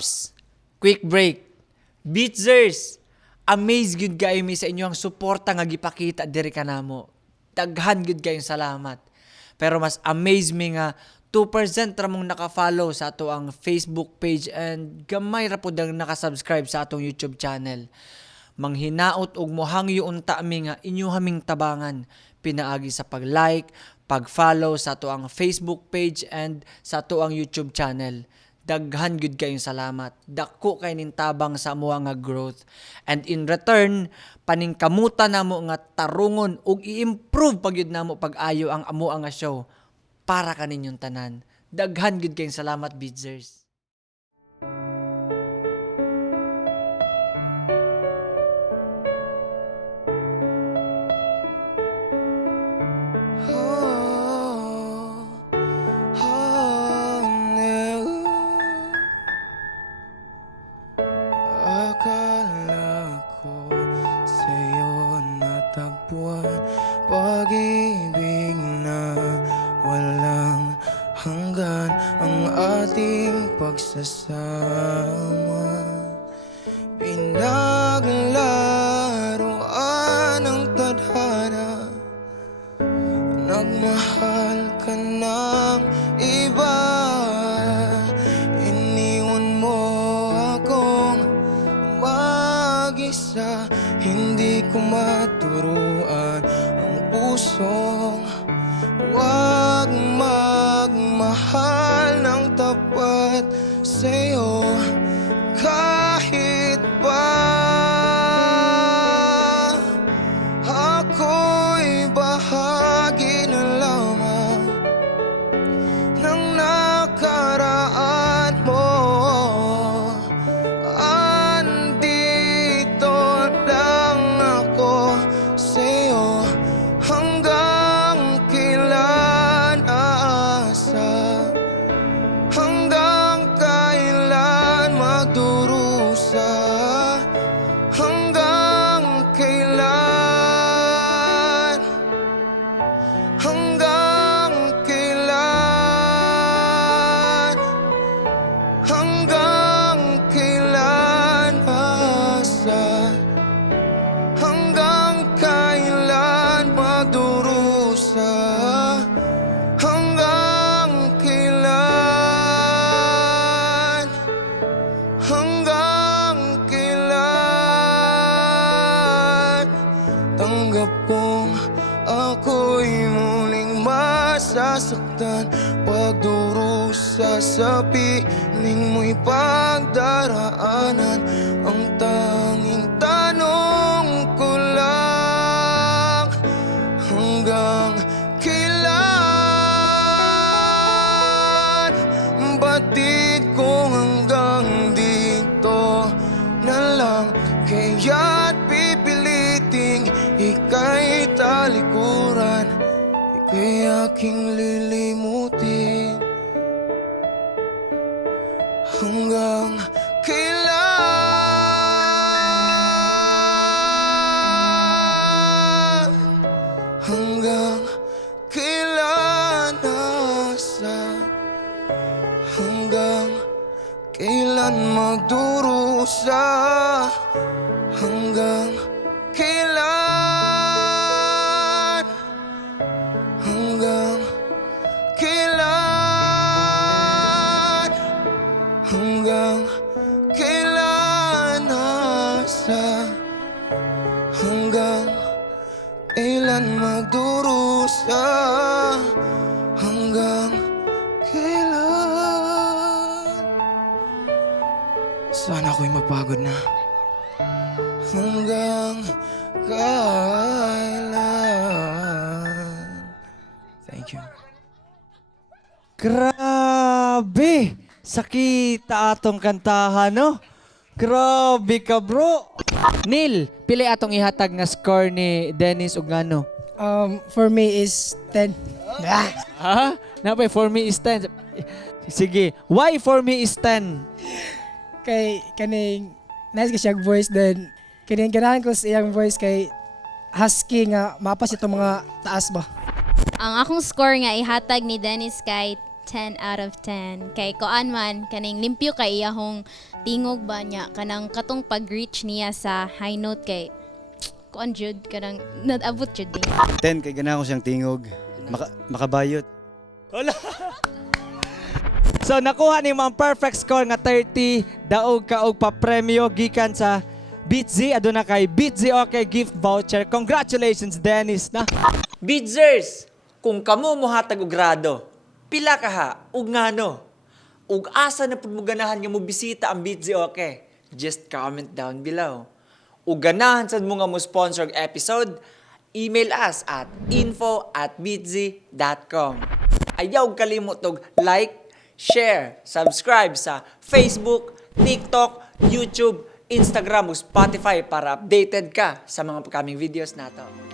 Paps, quick break. Beatzers, amaze gud kayo mi sa inyong suporta nga gipakita diri kanamo. Daghan gud kayong salamat. Pero mas amaze mi nga 2% ra mong naka-follow sa ato ang Facebook page and gamay ra pud ang naka-subscribe sa atong YouTube channel. Manghinaot og mohangyo unta mi nga inyo haming tabangan pinaagi sa pag-like, pag-follow sa ato ang Facebook page and sa ato ang YouTube channel. Daghan gud kayong salamat. Dako kay nin tabang sa amo nga growth. And in return, paningkamutan namo nga tarungon ug i-improve pagyud namo pag-ayo ang amo nga show para kaninyong tanan. Daghan gud kayong salamat, Beatzers. Akala ko sa'yo natagpuan pag-ibig na walang hanggan ang ating pagsasama. Pinaglaruan ng tadhana, nagmahal ka ng iba. Iniwan mo akong mag-isa, hindi ko maturuan ang pusong huwag magmahal ng tapat sa'yo kahit pa ako'y bahagi na lamang ng nakaraan mo. Andito lang ako sa'yo hanggang kailan aasa, hanggang kailan magdurusa, hanggang kailan, hanggang kailan, hanggang kailan aasa, hanggang kailan magdurusa, hanggang kailan, hanggang kailan. Tanggap kong ako'y muling masasaktan, pagdurusa sa piling mo'y pagdaraanan. Ang tanging tanong ko lang, hanggang kailan? Batid ko hanggang dito na lang, kaya't pipiliting ika'y talikuran, ika'y aking lilimutin. Hanggang kailan, hanggang kailan asa, hanggang kailan magdurusa, hanggang kailan, hanggang kailan, hanggang kailan asa, hanggang kailan magdurusa, hanggang kailan. Sana ako'y mapagod na. Hanggang kailan. Thank you. Grabe! Sakita atong kantahan, no? Grabe ka, bro! Neil, pili atong ihatag nga score ni Dennis ug ngano? For me is 10. Ha? Napay for me is 10. Sige, why for me is 10? Kay kaning nice ka siyang voice, then kaning ganahan ko sa iyang voice kay husky nga mapas itong mga taas ba. Ang akong score nga ihatag ni Dennis kay 10 out of 10. Kay koan man, kaning limpyo kay iyahong tingog ba niya, kanang katong pag-reach niya sa high note kay koan jud, kanang nadabot jud niya. 10 kay ganahan ko siyang tingog. Makabayot. So nakuha ni mo ang perfect score nga 30, daog ka og pa-premyo gikan sa Beatzy, aduna kay Beatzy okay gift voucher. Congratulations Dennis na. Beatzers, kung kamo mohatag og grado, pila ka ha ug ngano? Ug asa na pud mo ganahan nga mo bisita ang Beatzy okay? Just comment down below. Ug ganahan sad mo nga mo sponsor og episode, email us at info@beatzy.com. Ayaw kalimot og like, share, subscribe sa Facebook, TikTok, YouTube, Instagram o Spotify para updated ka sa mga upcoming videos nato.